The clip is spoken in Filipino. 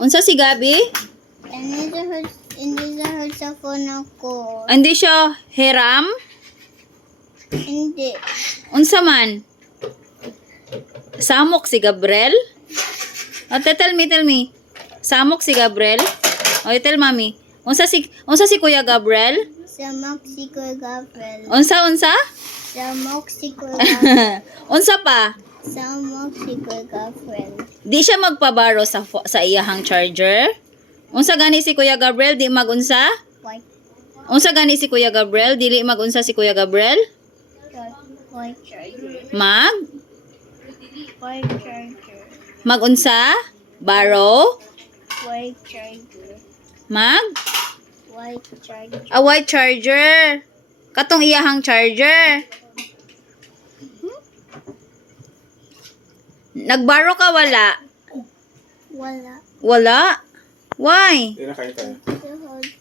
Unsa si Gabi? Hindi sa phone ako. Hindi siya hiram? Hindi. Unsa man? Samok si Gabriel? Tell me. Samok si Gabriel? Tell mami. Unsa si Kuya Gabriel? Sa Mexico Gabriel. Unsa? Sa Mexico Gabriel. Unsa pa? Sa Mexico Gabriel. Di siya magpabaro sa iyahang charger? Unsa gani si Kuya Gabriel? Di magunsa? White. Unsa gani si Kuya Gabriel? Dili magunsa si Kuya Gabriel? White charger. White charger. Magunsa? Borrow? White charger. White charger. White charger. Katong iyahang charger. Nagbaro ka wala? Wala. Wala? Why? Hindi na kain tayo. Sa